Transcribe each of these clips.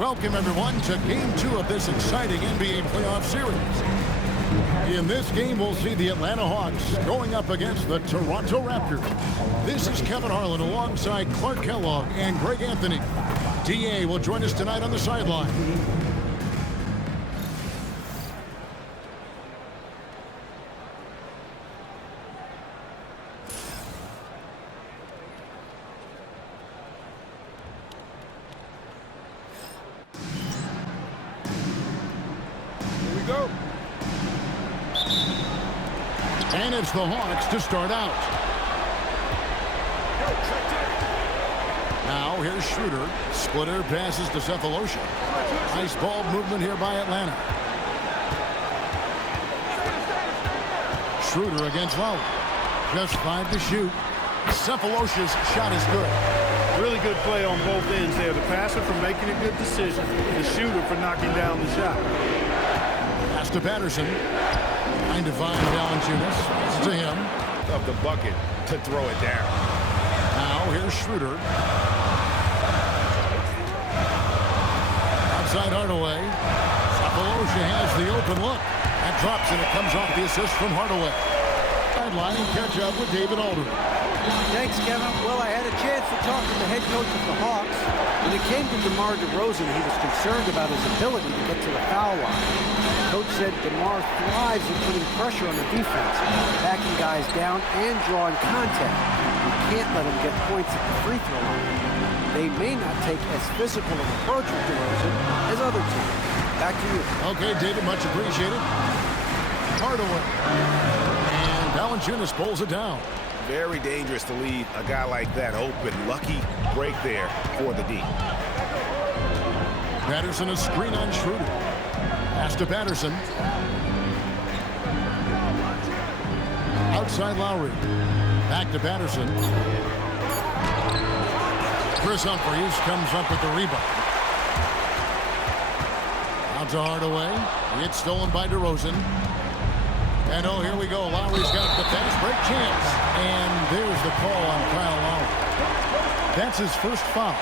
Welcome, everyone, to Game 2 of this exciting NBA playoff series. In this game, we'll see the Atlanta Hawks going up against the Toronto Raptors. This is Kevin Harlan alongside Clark Kellogg and Greg Anthony. DA will join us tonight on the sideline. And it's the Hawks to start out. Now here's Schroeder. Splitter passes to Cephalosha. Nice ball movement here by Atlanta. Schroeder against Lowry. Just 5 to shoot. Cephalosha's shot is good. Really good play on both ends there. The passer for making a good decision. The shooter for knocking down the shot. Pass to Patterson. Trying to find Valanciunas. It's to him. Of the bucket to throw it down. Now here's Schroeder. Outside Hardaway. Cephalosha has the open look. That drops and it comes off the assist from Hardaway. Sideline and catch up with David Aldridge. Thanks, Kevin. Well, I had a chance to talk to the head coach of the Hawks. When it came to DeMar DeRozan, he was concerned about his ability to get to the foul line. Coach said DeMar thrives in putting pressure on the defense, backing guys down and drawing contact. You can't let him get points at the free throw line. They may not take as physical an approach with DeRozan as other teams. Back to you. Okay, David, much appreciated. Hardaway. And Valanciunas pulls it down. Very dangerous to leave a guy like that open. Lucky break there for the D. Patterson a screen on Schroeder. Pass to Patterson. Outside Lowry. Back to Patterson. Chris Humphries comes up with the rebound. Out to Hardaway. It's stolen by DeRozan. And oh, here we go. Lowry's got the fast break chance. And there's the call on Kyle Lowry. That's his first foul.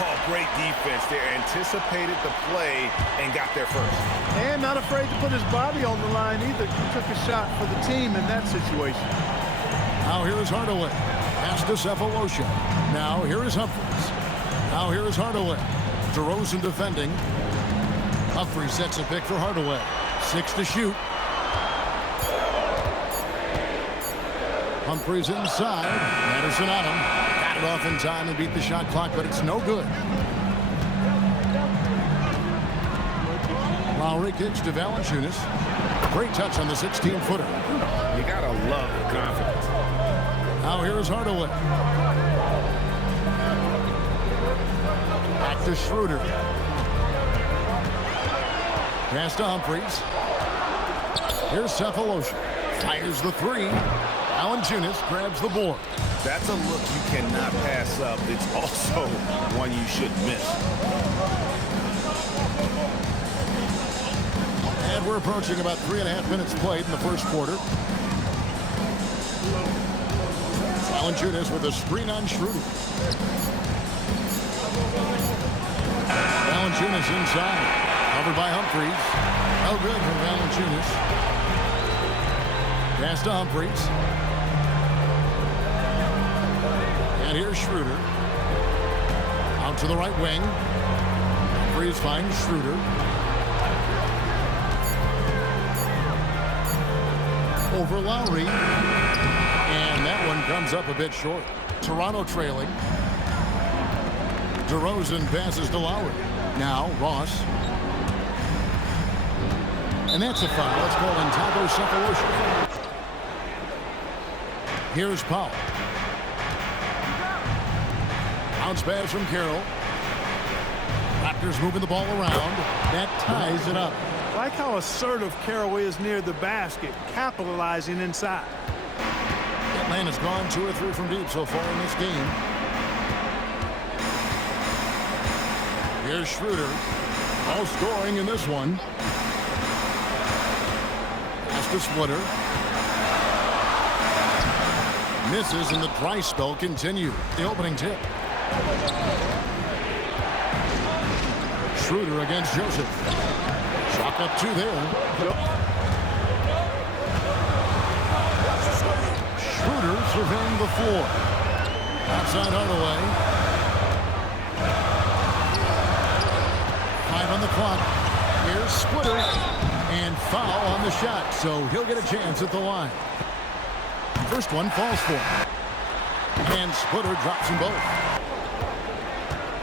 Oh, great defense there. Anticipated the play and got there first. And not afraid to put his body on the line either. He took a shot for the team in that situation. Now here is Hardaway. Pass to Cephalosha. Now here is Humphries. Now here is Hardaway. DeRozan defending. Humphries sets a pick for Hardaway. 6 to shoot. Humphries inside. Patterson on him. Got it off in time and beat the shot clock, but it's no good. Lowry kicks to Valanciunas. Great touch on the 16-footer. You gotta love the confidence. Now here is Hardaway. Back to Schroeder. Pass to Humphries. Here's Cephalosha. Fires the three. Valanciunas grabs the board. That's a look you cannot pass up. It's also one you should miss. And we're approaching about 3.5 minutes played in the first quarter. Valanciunas with a screen on Schroeder. Valanciunas inside. Covered by Humphries. No good for Valanciunas. Pass to Humphries. And here's Schroeder. Out to the right wing. Humphries finds Schroeder. Over Lowry. And that one comes up a bit short. Toronto trailing. DeRozan passes to Lowry. Now Ross. And that's a foul. Let's call in Thabo Cephalosha. Here's Powell. Bounce pass from Carroll. Raptors moving the ball around. That ties it up. I like how assertive Carroll is near the basket, capitalizing inside. Atlanta's gone 2 or 3 from deep so far in this game. Here's Schroeder. All scoring in this one. Pass to Splitter. Misses and the dry spell continues. The opening tip. Schroeder against Joseph. Chalk up 2 there. Schroeder surveying the floor. Outside Hardaway. 5 on the clock. Here's Splitter. And foul on the shot, so he'll get a chance at the line. First one falls for him. And Splitter drops them both.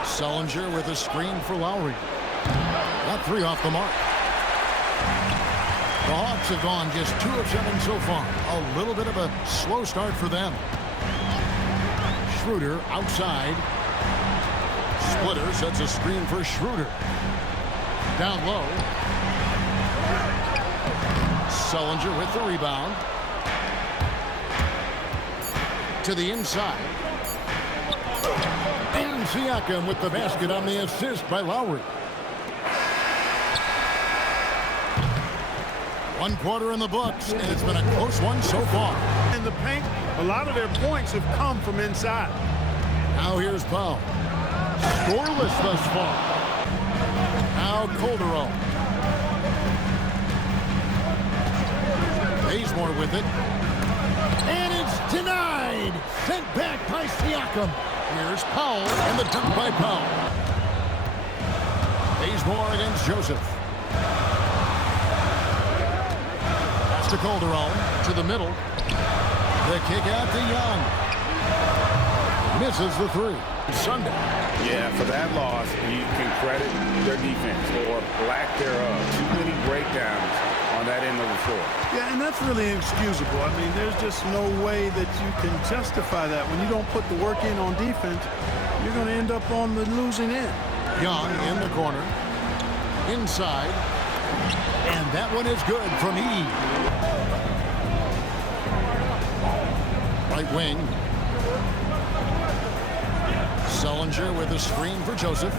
Sullinger with a screen for Lowry. Got 3 off the mark. The Hawks have gone just 2 of 7 so far. A little bit of a slow start for them. Schroeder outside. Splitter sets a screen for Schroeder. Down low. Sullinger with the rebound. To the inside. And Siakam with the basket on the assist by Lowry. 1 quarter in the books, and it's been a close one so far. In the paint, a lot of their points have come from inside. Now here's Powell. Scoreless thus far. Now Calderon. Bazemore with it. And it's denied. Sent back by Siakam. Here's Powell and the dunk by Powell. Bazemore against Joseph. Pass to Calderon. To the middle. The kick out to Young. Misses the 3. Sunday. Yeah, for that loss, you can credit their defense or lack thereof. Too many breakdowns on that end of the floor. Yeah, and that's really inexcusable. I mean, there's just no way that you can justify that. When you don't put the work in on defense, you're going to end up on the losing end. Young in the corner. Inside. And that one is good from E. Right wing. Sullinger with a screen for Joseph.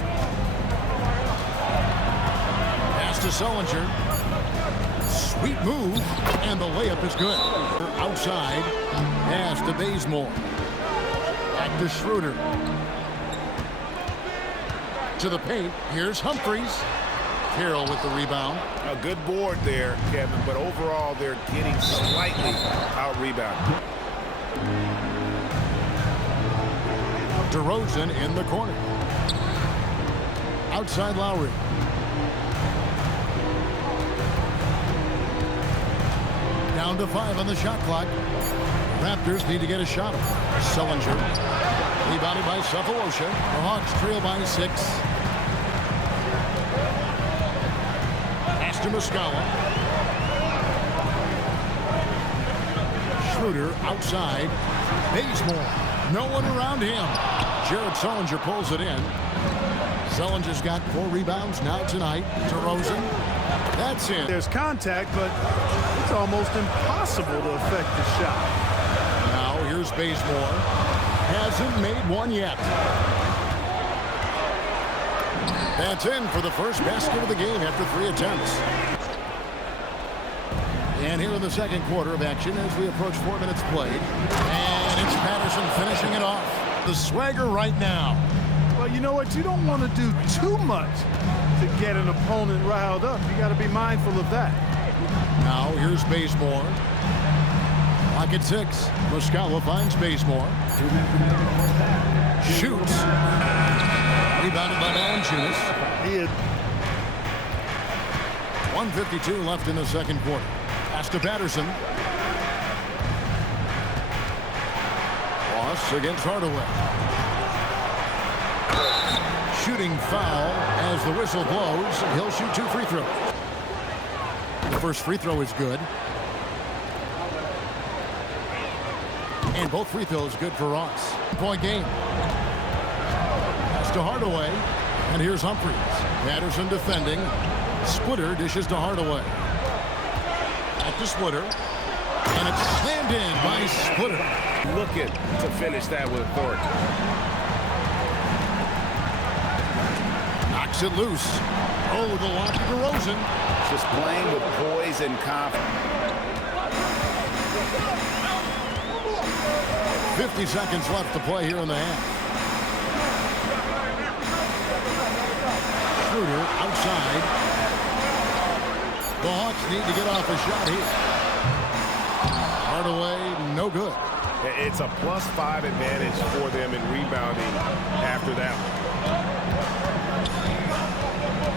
Pass to Sullinger. Sweet move, and the layup is good. Outside, pass to Bazemore. Back to Schroeder. To the paint, here's Humphries. Carroll with the rebound. A good board there, Kevin, but overall they're getting slightly out-rebounded. DeRozan in the corner. Outside Lowry. Down to 5 on the shot clock. Raptors need to get a shot. Sullinger. Rebounded by Cephalosha. The Hawks trail by 6. Pass to Muscala. Schroeder outside. Bazemore. No one around him. Jared Sullinger pulls it in. Sullinger's got 4 rebounds now tonight. DeRozan. That's it. There's contact, but it's almost impossible to affect the shot. Now here's Bazemore. Hasn't made one yet. That's in for the first basket of the game after 3 attempts. And here in the second quarter of action as we approach 4 minutes played. And it's Patterson finishing it off. The swagger right now. Well, you know what? You don't want to do too much to get an opponent riled up. You got to be mindful of that. Now here's Bazemore. Clock at 6. Muscala finds Bazemore. Shoots. Rebounded by Valanciunas. He had 1:52 left in the second quarter. Pass to Patterson. Ross against Hardaway. Shooting foul as the whistle blows. He'll shoot 2 free throws. The first free throw is good. And both free throws good for Ross. Point game. Pass to Hardaway. And here's Humphries. Patterson defending. Splitter dishes to Hardaway. At the Splitter. And it's slammed in by Splitter. Looking to finish that with authority. Knocks it loose. Oh, the lock to DeRozan. Just playing with poise and confidence. 50 seconds left to play here in the half. Schroeder outside. The Hawks need to get off a shot here. Hardaway, no good. It's a +5 advantage for them in rebounding after that one.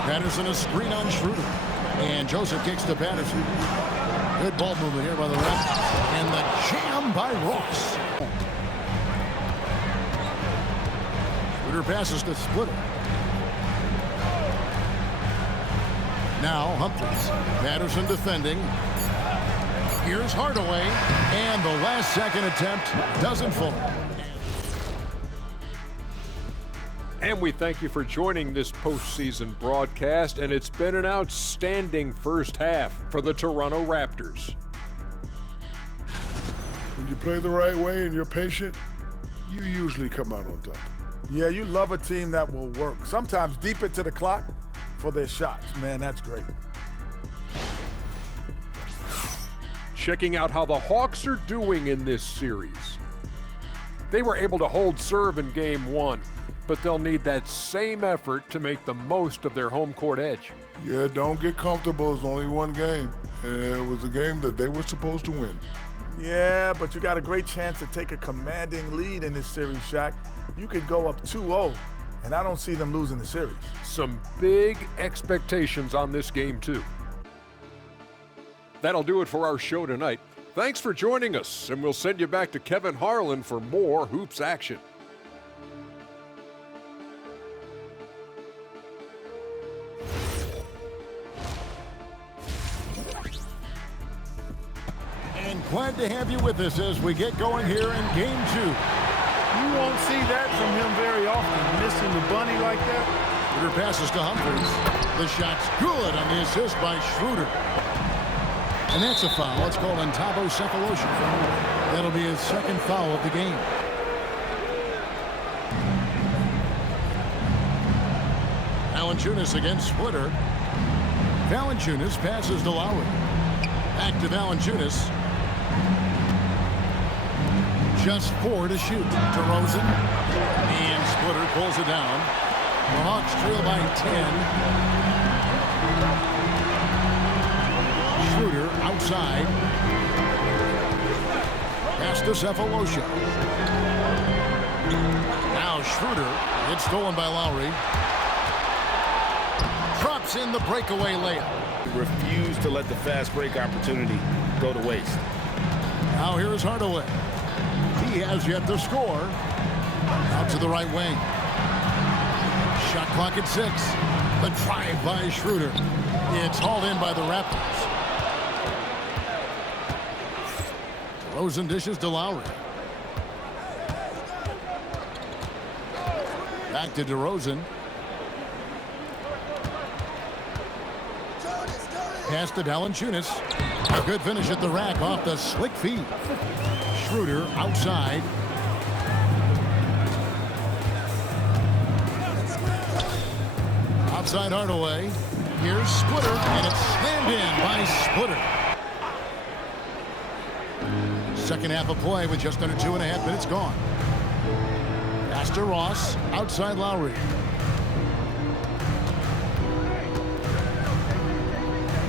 Patterson, a screen on Schroeder. And Joseph kicks to Patterson. Good ball movement here by the Raptors. And the jam by Ross. Schroeder passes to Splitter. Now Humphries. Patterson defending. Here's Hardaway. And the last second attempt doesn't fall. And we thank you for joining this postseason broadcast, and it's been an outstanding first half for the Toronto Raptors. When you play the right way and you're patient, you usually come out on top. Yeah, you love a team that will work, sometimes deep into the clock for their shots. Man, that's great. Checking out how the Hawks are doing in this series. They were able to hold serve in Game 1, but they'll need that same effort to make the most of their home court edge. Yeah, don't get comfortable. It's only one game. And it was a game that they were supposed to win. Yeah, but you got a great chance to take a commanding lead in this series, Shaq. You could go up 2-0, and I don't see them losing the series. Some big expectations on this game, too. That'll do it for our show tonight. Thanks for joining us, and we'll send you back to Kevin Harlan for more hoops action. And glad to have you with us as we get going here in Game 2. You won't see that from him very often, missing the bunny like that. Schroeder passes to Humphries. The shot's good on the assist by Schroeder. And that's a foul. It's called encephalopathy. That'll be his second foul of the game. Valanciunas against Splitter. Valanciunas passes to Lowry. Back to Valanciunas. Just 4 to shoot. DeRozan. And Splitter pulls it down. The Hawks trail by 10. Schroeder outside. Pass to Cephalosha. Now Schroeder. It's stolen by Lowry. Drops in the breakaway layup. Refuse to let the fast break opportunity go to waste. Now here's Hardaway. He has yet to score. Out to the right wing. Shot clock at 6. The drive by Schroeder. It's hauled in by the Raptors. DeRozan dishes to Lowry. Back to DeRozan. Pass to Valanciunas. A good finish at the rack off the slick feed. Schroeder outside. Outside Hardaway. Here's Splitter, and it's slammed in by Splitter. Second half of play with just under 2.5 minutes gone. Pass to Ross. Outside Lowry.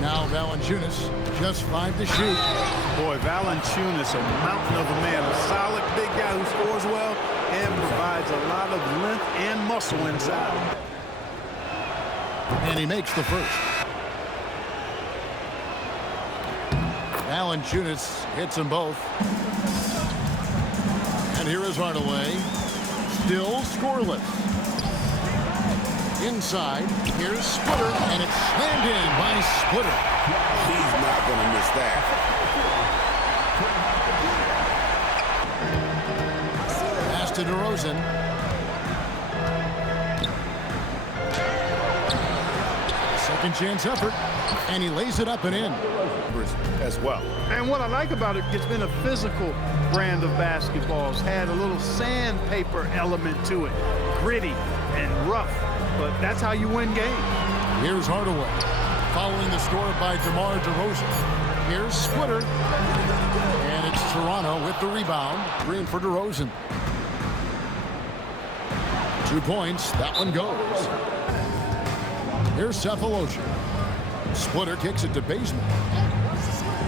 Now Valanciunas, just 5 to shoot. Boy, Valanciunas, a mountain of a man, a solid big guy who scores well and provides a lot of length and muscle inside. And he makes the first. Valanciunas hits them both. And here is Hardaway. Still scoreless. Inside, here's Splitter, and it's slammed in by Splitter. He's not going to miss that. Pass to DeRozan. Second chance effort, and he lays it up and in. As well. And what I like about it, it's been a physical brand of basketball. It's had a little sandpaper element to it, gritty and rough, but that's how you win games. Here's Hardaway, following the score by DeMar DeRozan. Here's Splitter, and it's Toronto with the rebound. Green for DeRozan. 2 points, that one goes. Here's Cephalosha. Splitter kicks it to Bazemore.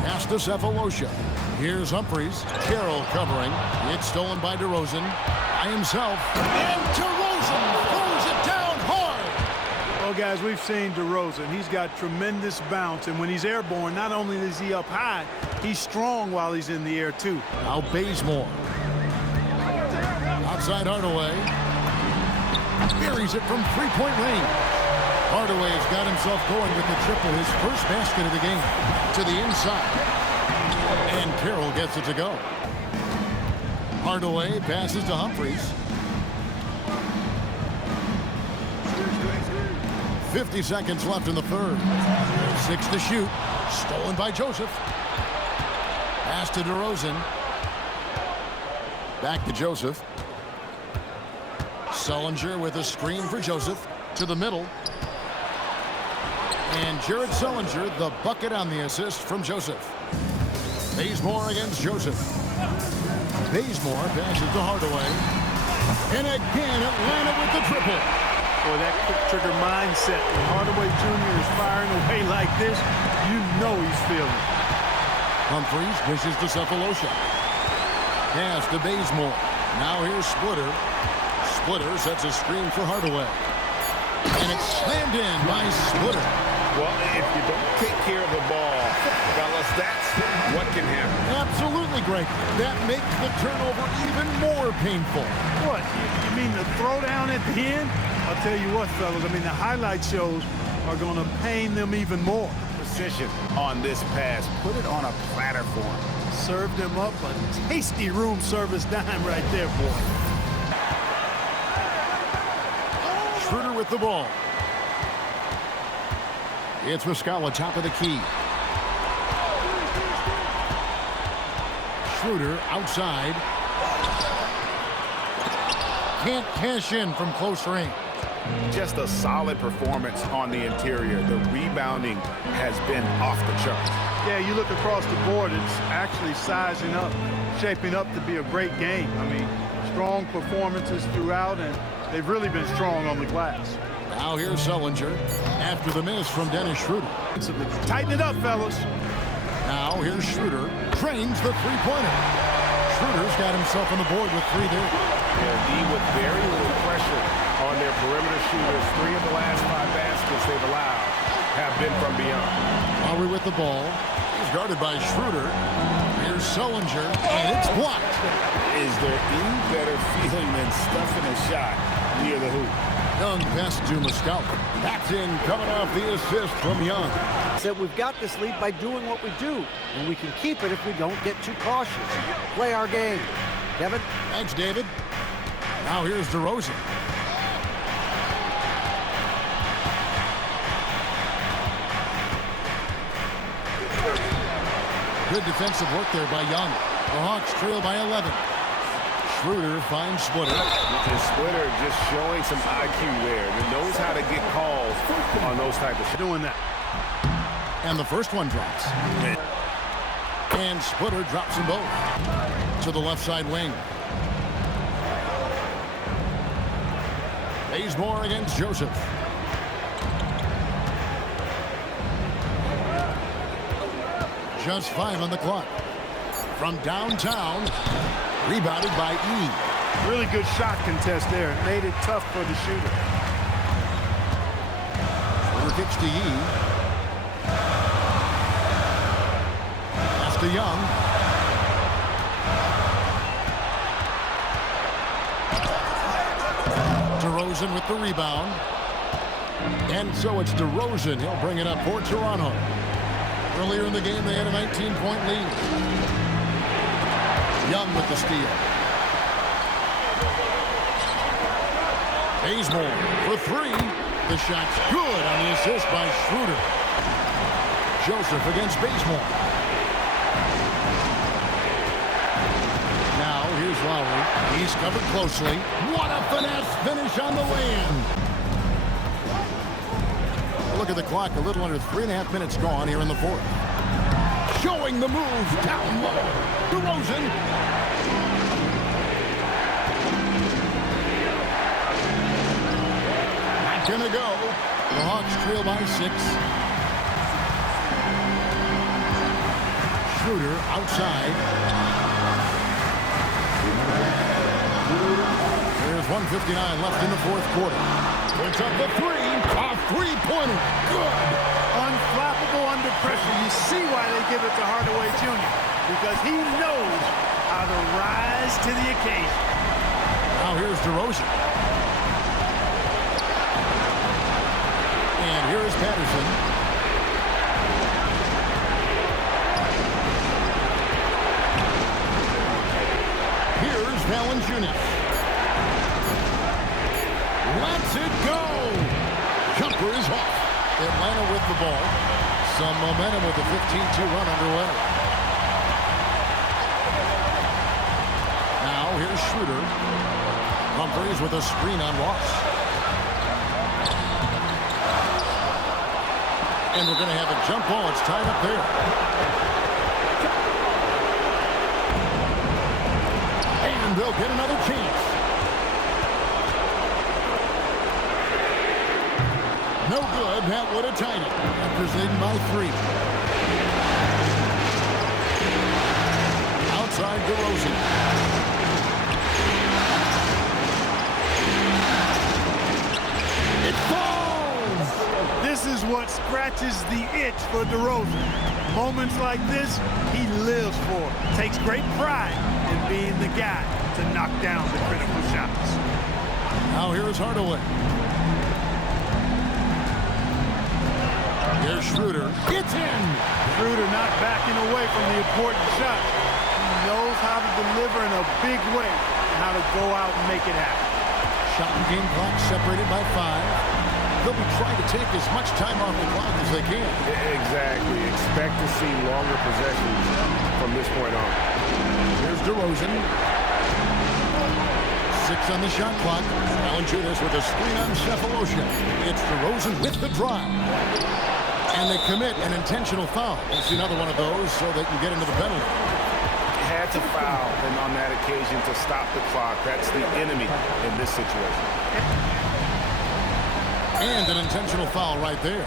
Pass to Cephalosha. Here's Humphries. Carroll covering. It's stolen by DeRozan. By himself. And DeRozan throws it down hard. Well, guys, we've seen DeRozan. He's got tremendous bounce. And when he's airborne, not only is he up high, he's strong while he's in the air, too. Now Bazemore. Outside Hardaway. Buries it from three-point range. Hardaway has got himself going with the triple, his first basket of the game. To the inside. And Carroll gets it to go. Hardaway passes to Humphries. 50 seconds left in the third. 6 to shoot. Stolen by Joseph. Pass to DeRozan. Back to Joseph. Sullinger with a screen for Joseph. To the middle. And Jared Sullinger, the bucket on the assist from Joseph. Bazemore against Joseph. Bazemore passes to Hardaway. And again, Atlanta with the triple. Boy, that quick trigger mindset. When Hardaway Jr. is firing away like this, you know he's feeling it. Humphries dishes to Cephalosha. Pass to Bazemore. Now here's Splitter. Splitter sets a screen for Hardaway. And it's slammed in by Splitter. Well, if you don't take care of the ball, fellas, that's what can happen. Absolutely, Greg. That makes the turnover even more painful. What? You mean the throwdown at the end? I'll tell you what, fellas. I mean, the highlight shows are going to pain them even more. Precision on this pass. Put it on a platter for him. Served him up a tasty room service dime right there, boy. Schroeder with the ball. It's Muscala, top of the key. Schroeder outside. Can't cash in from close range. Just a solid performance on the interior. The rebounding has been off the charts. Yeah, you look across the board, it's actually sizing up, shaping up to be a great game. I mean, strong performances throughout, and they've really been strong on the glass. Now here's Sullinger after the miss from Dennis Schroeder. Tighten it up, fellas. Now here's Schroeder. Drains the three-pointer. Schroeder's got himself on the board with 3 there. D with very little pressure on their perimeter shooters. 3 of the last 5 baskets they've allowed have been from beyond. Lowry with the ball. He's guarded by Schroeder. Here's Sullinger, and it's blocked. Is there any better feeling than stuffing a shot near the hoop? Young pass to Muscala. That's in, coming off the assist from Young. Said we've got this lead by doing what we do, and we can keep it if we don't get too cautious. Play our game. Kevin? Thanks, David. Now here's DeRozan. Good defensive work there by Young. The Hawks trail by 11. Schroeder finds Splitter. Splitter just showing some IQ there. He knows how to get calls on those type of shots. Doing that. And the first one drops. And Splitter drops them both. To the left side wing. Bazemore against Joseph. Just 5 on the clock. From downtown, rebounded by E. Really good shot contest there. It made it tough for the shooter. Schroeder kicks to E. Pass to Young. DeRozan with the rebound. And so it's DeRozan. He'll bring it up for Toronto. Earlier in the game, they had a 19-point lead. Young with the steal. Bazemore for 3. The shot's good on the assist by Schroeder. Joseph against Bazemore. Now here's Lowry. He's covered closely. What a finesse finish on the way-in. Look at the clock. A little under 3.5 minutes gone here in the fourth. Showing the move down low. DeRozan. Not gonna go. The Hawks trail by 6. Schroeder outside. There's 1:59 left in the fourth quarter. Puts up the three. A three-pointer. Good. Unflappable under pressure. You see why they give it to Hardaway Jr. Because he knows how to rise to the occasion. Now here's DeRozan. And here's Patterson. Here's Valanciunas. Lets it go. Jumper is off. Atlanta with the ball. Some momentum with the 15-2 run underway. Now here's Schroeder. Humphries with a screen on Ross. And we're going to have a jump ball. It's tied up there. And they'll get another chance. No good. That would have tied it. Raptors leading by 3. Outside DeRozan. It falls! This is what scratches the itch for DeRozan. Moments like this, he lives for. Takes great pride in being the guy to knock down the critical shots. Now here's Hardaway. Here's Schroeder. It's in! Schroeder not backing away from the important shot. He knows how to deliver in a big way and how to go out and make it happen. Shot and game clock separated by 5. They'll be trying to take as much time off the clock as they can. Exactly. Expect to see longer possessions from this point on. Here's DeRozan. 6 on the shot clock. Valanciunas with a screen on Cephalosha. It's DeRozan with the drive. And they commit an intentional foul. We'll see another one of those so they can get into the penalty. Had to foul and on that occasion to stop the clock. That's the enemy in this situation. And an intentional foul right there.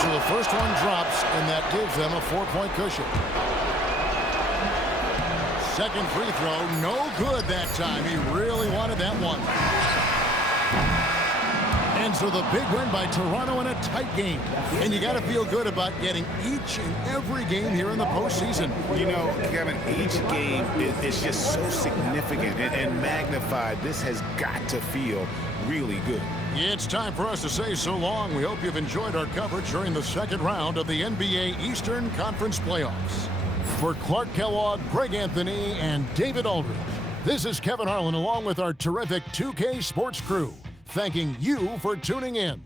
So the first one drops, and that gives them a 4-point cushion. Second free throw, no good that time. He really wanted that one. And so the big win by Toronto in a tight game. And you got to feel good about getting each and every game here in the postseason. You know, Kevin, each game is just so significant and magnified. This has got to feel really good. It's time for us to say so long. We hope you've enjoyed our coverage during the second round of the NBA Eastern Conference Playoffs. For Clark Kellogg, Greg Anthony, and David Aldridge, this is Kevin Harlan along with our terrific 2K Sports crew, thanking you for tuning in.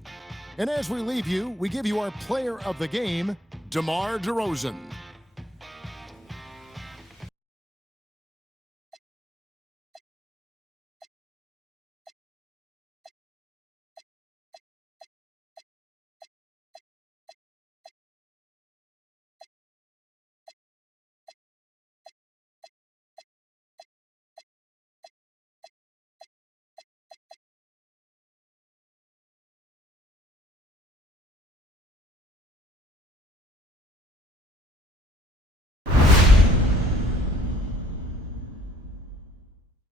And as we leave you, we give you our player of the game, DeMar DeRozan.